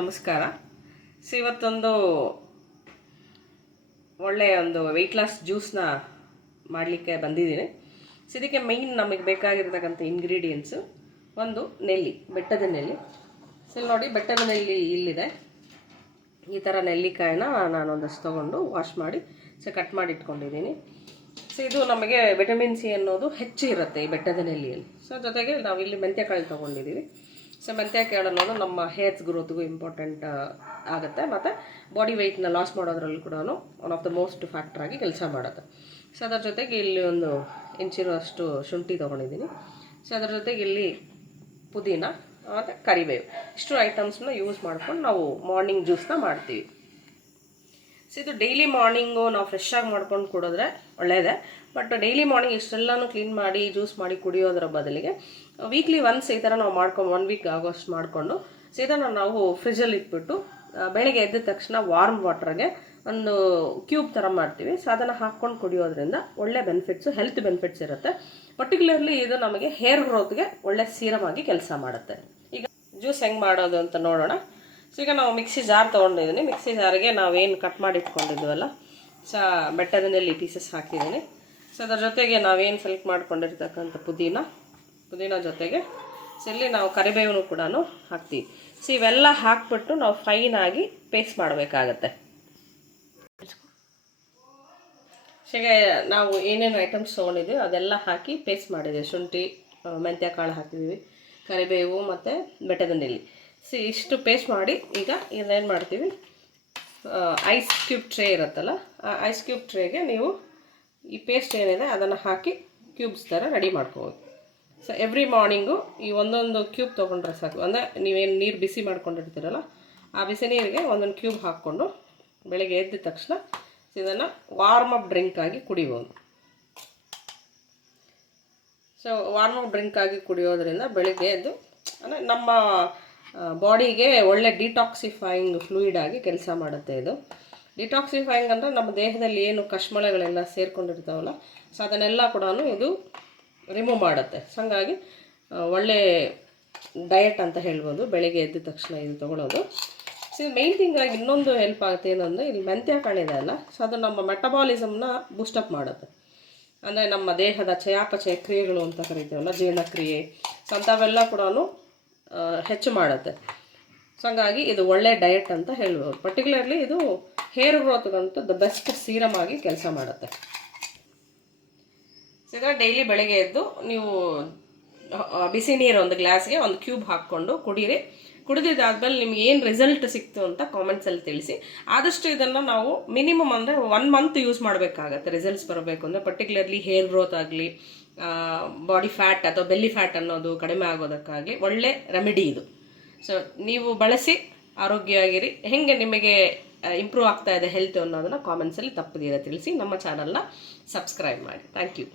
ನಮಸ್ಕಾರ. ಇವತ್ತೊಂದು ಒಳ್ಳೆಯ ಒಂದು ವೆಯ್ಟ್ ಲಾಸ್ ಜ್ಯೂಸ್ನ ಮಾಡಲಿಕ್ಕೆ ಬಂದಿದ್ದೀನಿ. ಇದಕ್ಕೆ ಮೈನ್ ನಮಗೆ ಬೇಕಾಗಿರ್ತಕ್ಕಂಥ ಇಂಗ್ರೀಡಿಯೆಂಟ್ಸು ಒಂದು ನೆಲ್ಲಿ, ಬೆಟ್ಟದ ನೆಲ್ಲಿ. ನೋಡಿ, ಬೆಟ್ಟದ ನೆಲ್ಲಿ ಇಲ್ಲಿದೆ. ಈ ಥರ ನೆಲ್ಲಿಕಾಯಿನ ನಾನೊಂದಷ್ಟು ತೊಗೊಂಡು ವಾಶ್ ಮಾಡಿ ಕಟ್ ಮಾಡಿ ಇಟ್ಕೊಂಡಿದ್ದೀನಿ. ಇದು ನಮಗೆ ವಿಟಮಿನ್ ಸಿ ಅನ್ನೋದು ಹೆಚ್ಚು ಇರುತ್ತೆ ಈ ಬೆಟ್ಟದ ನೆಲ್ಲಿಯಲ್ಲಿ. ಜೊತೆಗೆ ನಾವಿಲ್ಲಿ ಮೆಂತ್ಯಕಾಳು ತೊಗೊಂಡಿದ್ದೀವಿ. ಮೆಂತ್ಯಕಾಳು ಅನ್ನೋದು ನಮ್ಮ ಹೇರ್ಸ್ ಗ್ರೋತ್ಗೂ ಇಂಪಾರ್ಟೆಂಟ್ ಆಗುತ್ತೆ, ಮತ್ತು ಬಾಡಿ ವೆಯ್ಟ್ನ ಲಾಸ್ ಮಾಡೋದ್ರಲ್ಲೂ ಕೂಡ one of the most factor ಆಗಿ ಕೆಲಸ ಮಾಡುತ್ತೆ. ಅದರ ಜೊತೆಗೆ ಇಲ್ಲಿ ಒಂದು ಇಂಚಿರುವಷ್ಟು ಶುಂಠಿ ತೊಗೊಂಡಿದ್ದೀನಿ. ಅದರ ಜೊತೆಗೆ ಇಲ್ಲಿ ಪುದೀನ ಮತ್ತು ಕರಿಬೇವು, ಇಷ್ಟು ಐಟಮ್ಸ್ನ ಯೂಸ್ ಮಾಡ್ಕೊಂಡು ನಾವು ಮಾರ್ನಿಂಗ್ ಜ್ಯೂಸ್ನ ಮಾಡ್ತೀವಿ. ಇದು ಡೈಲಿ ಮಾರ್ನಿಂಗು ನಾವು ಫ್ರೆಶ್ ಆಗಿ ಮಾಡ್ಕೊಂಡು ಕುಡಿದ್ರೆ ಒಳ್ಳೆಯದೇ. ಬಟ್ ಡೈಲಿ ಮಾರ್ನಿಂಗ್ ಇಷ್ಟೆಲ್ಲನೂ ಕ್ಲೀನ್ ಮಾಡಿ ಜ್ಯೂಸ್ ಮಾಡಿ ಕುಡಿಯೋದ್ರ ಬದಲಿಗೆ ವೀಕ್ಲಿ ಒನ್ಸ್ ಈ ಥರ ನಾವು ಮಾಡ್ಕೊಂಡು 1 ವೀಕ್ ಆಗೋಷ್ಟು ಮಾಡಿಕೊಂಡು ಇದನ್ನು ನಾವು ಫ್ರಿಜ್ಜಲ್ಲಿ ಇಟ್ಬಿಟ್ಟು ಬೆಳಗ್ಗೆ ಎದ್ದ ತಕ್ಷಣ ವಾರ್ಮ್ ವಾಟರ್ಗೆ ಒಂದು ಕ್ಯೂಬ್ ಥರ ಮಾಡ್ತೀವಿ. ಅದನ್ನು ಹಾಕ್ಕೊಂಡು ಕುಡಿಯೋದ್ರಿಂದ ಒಳ್ಳೆ ಬೆನಿಫಿಟ್ಸು, ಹೆಲ್ತ್ ಬೆನಿಫಿಟ್ಸ್ ಇರುತ್ತೆ. ಪರ್ಟಿಕ್ಯುಲರ್ಲಿ ಇದು ನಮಗೆ ಹೇರ್ ಗ್ರೋತ್ಗೆ ಒಳ್ಳೆ ಸೀರಮ್ ಆಗಿ ಕೆಲಸ ಮಾಡುತ್ತೆ. ಈಗ ಜ್ಯೂಸ್ ಹೆಂಗೆ ಮಾಡೋದು ಅಂತ ನೋಡೋಣ. ಈಗ ನಾವು ಮಿಕ್ಸಿ ಜಾರ್ ತೊಗೊಂಡಿದ್ದೀನಿ. ಮಿಕ್ಸಿ ಜಾರಿಗೆ ನಾವೇನು ಕಟ್ ಮಾಡಿ ಇಟ್ಕೊಂಡಿದ್ವಲ್ಲ ಬೆಟ್ಟದ ನೆಲ್ಲಿ ಪೀಸಸ್ ಹಾಕಿದ್ದೀನಿ. ಅದರ ಜೊತೆಗೆ ನಾವೇನು ಸೆಲೆಕ್ಟ್ ಮಾಡ್ಕೊಂಡಿರ್ತಕ್ಕಂಥ ಪುದೀನ ಜೊತೆಗೆ ಇಲ್ಲಿ ನಾವು ಕರಿಬೇವನ್ನು ಕೂಡ ಹಾಕ್ತೀವಿ. ಇವೆಲ್ಲ ಹಾಕ್ಬಿಟ್ಟು ನಾವು ಫೈನಾಗಿ ಪೇಸ್ಟ್ ಮಾಡಬೇಕಾಗತ್ತೆ. ಈಗ ನಾವು ಏನೇನು ಐಟಮ್ಸ್ ತೊಗೊಂಡಿದ್ದೀವಿ ಅದೆಲ್ಲ ಹಾಕಿ ಪೇಸ್ಟ್ ಮಾಡಿದ್ದೀವಿ. ಶುಂಠಿ, ಮೆಂತ್ಯಕಾಳು ಹಾಕಿದ್ದೀವಿ, ಕರಿಬೇವು ಮತ್ತು ಬೆಟ್ಟದ ನೆಲ್ಲಿ. ಇಷ್ಟು ಪೇಸ್ಟ್ ಮಾಡಿ ಈಗ ಇನ್ನೇನು ಮಾಡ್ತೀವಿ, ಐಸ್ ಕ್ಯೂಬ್ ಟ್ರೇ ಇರುತ್ತಲ್ಲ, ಆ ಐಸ್ ಕ್ಯೂಬ್ ಟ್ರೇಗೆ ನೀವು ಈ ಪೇಸ್ಟ್ ಏನಿದೆ ಅದನ್ನು ಹಾಕಿ ಕ್ಯೂಬ್ಸ್ ಥರ ರೆಡಿ ಮಾಡ್ಕೋಬೋದು. ಎವ್ರಿ ಮಾರ್ನಿಂಗು ಈ ಒಂದೊಂದು ಕ್ಯೂಬ್ ತೊಗೊಂಡ್ರೆ ಸಾಕು. ಅಂದರೆ ನೀವೇನು ನೀರು ಬಿಸಿ ಮಾಡ್ಕೊಂಡಿರ್ತೀರಲ್ಲ, ಆ ಬಿಸಿ ನೀರಿಗೆ ಒಂದೊಂದು ಕ್ಯೂಬ್ ಹಾಕ್ಕೊಂಡು ಬೆಳಗ್ಗೆ ಎದ್ದ ತಕ್ಷಣ ಇದನ್ನು ವಾರ್ಮ್ ಅಪ್ ಡ್ರಿಂಕ್ ಆಗಿ ಕುಡಿಬೋದು. ವಾರ್ಮ್ ಅಪ್ ಡ್ರಿಂಕ್ ಆಗಿ ಕುಡಿಯೋದ್ರಿಂದ ಬೆಳಗ್ಗೆ ಎದ್ದು ಅಂದರೆ ನಮ್ಮ ಬಾಡಿಗೆ ಒಳ್ಳೆ ಡಿಟಾಕ್ಸಿಫೈಯಿಂಗ್ ಫ್ಲೂಯಿಡ್ ಆಗಿ ಕೆಲಸ ಮಾಡುತ್ತೆ. ಇದು ಡಿಟಾಕ್ಸಿಫೈಯಿಂಗ್ ಅಂದರೆ ನಮ್ಮ ದೇಹದಲ್ಲಿ ಏನು ಕಶ್ಮಲಗಳೆಲ್ಲ ಸೇರ್ಕೊಂಡಿರ್ತಾವಲ್ಲ, ಅದನ್ನೆಲ್ಲ ಕೂಡ ಇದು ರಿಮೂವ್ ಮಾಡುತ್ತೆ. ಹಾಗಾಗಿ ಒಳ್ಳೆ ಡಯಟ್ ಅಂತ ಹೇಳ್ಬೋದು ಬೆಳಗ್ಗೆ ಎದ್ದ ತಕ್ಷಣ ಇದು ತೊಗೊಳೋದು. ಮೇನ್ ಥಿಂಗ್ ಆಗಿ ಇನ್ನೊಂದು ಹೆಲ್ಪ್ ಆಗುತ್ತೆ ಏನಂದರೆ, ಇಲ್ಲಿ ಮೆಂತ್ಯಕಾಳಿದೆ ಅಲ್ಲ, ಅದು ನಮ್ಮ ಮೆಟಬಾಲಿಸಮ್ನ ಬೂಸ್ಟಪ್ ಮಾಡುತ್ತೆ. ಅಂದರೆ ನಮ್ಮ ದೇಹದ ಚಯಾಪಚಯ ಕ್ರಿಯೆಗಳು ಅಂತ ಕರಿತೀವಲ್ಲ, ಜೀರ್ಣಕ್ರಿಯೆ, ಅಂಥವೆಲ್ಲ ಕೂಡ ಹೆಚ್ಚು ಮಾಡುತ್ತೆ. ಹಾಗಾಗಿ ಇದು ಒಳ್ಳೆ ಡಯಟ್ ಅಂತ ಹೇಳ್ಬೋದು. ಪರ್ಟಿಕ್ಯುಲರ್ಲಿ ಇದು ಹೇರ್ ಗ್ರೋತ್ಗಂತೂ ದ ಬೆಸ್ಟ್ ಸೀರಮ್ ಆಗಿ ಕೆಲಸ ಮಾಡುತ್ತೆ. ಈಗ ಡೈಲಿ ಬೆಳಗ್ಗೆ ಎದ್ದು ನೀವು ಬಿಸಿ ನೀರು ಒಂದು ಗ್ಲಾಸ್ಗೆ ಒಂದು ಕ್ಯೂಬ್ ಹಾಕ್ಕೊಂಡು ಕುಡೀರಿ. ಕುಡಿದಿದ್ದಾದ್ಮೇಲೆ ನಿಮ್ಗೆ ಏನು ರಿಸಲ್ಟ್ ಸಿಕ್ತು ಅಂತ ಕಾಮೆಂಟ್ಸಲ್ಲಿ ತಿಳಿಸಿ. ಆದಷ್ಟು ಇದನ್ನು ನಾವು ಮಿನಿಮಮ್ ಅಂದರೆ 1 ಮಂತ್ ಯೂಸ್ ಮಾಡಬೇಕಾಗತ್ತೆ ರಿಸಲ್ಟ್ಸ್ ಬರಬೇಕು ಅಂದರೆ. ಪರ್ಟಿಕ್ಯುಲರ್ಲಿ ಹೇರ್ ಗ್ರೋತ್ ಆಗಲಿ, ಬಾಡಿ ಫ್ಯಾಟ್ ಅಥವಾ ಬೆಲ್ಲಿ ಫ್ಯಾಟ್ ಅನ್ನೋದು ಕಡಿಮೆ ಆಗೋದಕ್ಕಾಗಲಿ ಒಳ್ಳೆ ರೆಮಿಡಿ ಇದು. ನೀವು ಬಳಸಿ ಆರೋಗ್ಯವಾಗಿರಿ. ಹೆಂಗೆ ನಿಮಗೆ ಇಂಪ್ರೂವ್ ಆಗ್ತಾ ಇದೆ ಹೆಲ್ತ್ ಅನ್ನೋದನ್ನು ಕಾಮೆಂಟ್ಸಲ್ಲಿ ತಪ್ಪದಿರ ತಿಳಿಸಿ. ನಮ್ಮ ಚಾನಲ್ನ ಸಬ್ಸ್ಕ್ರೈಬ್ ಮಾಡಿ. Thank you.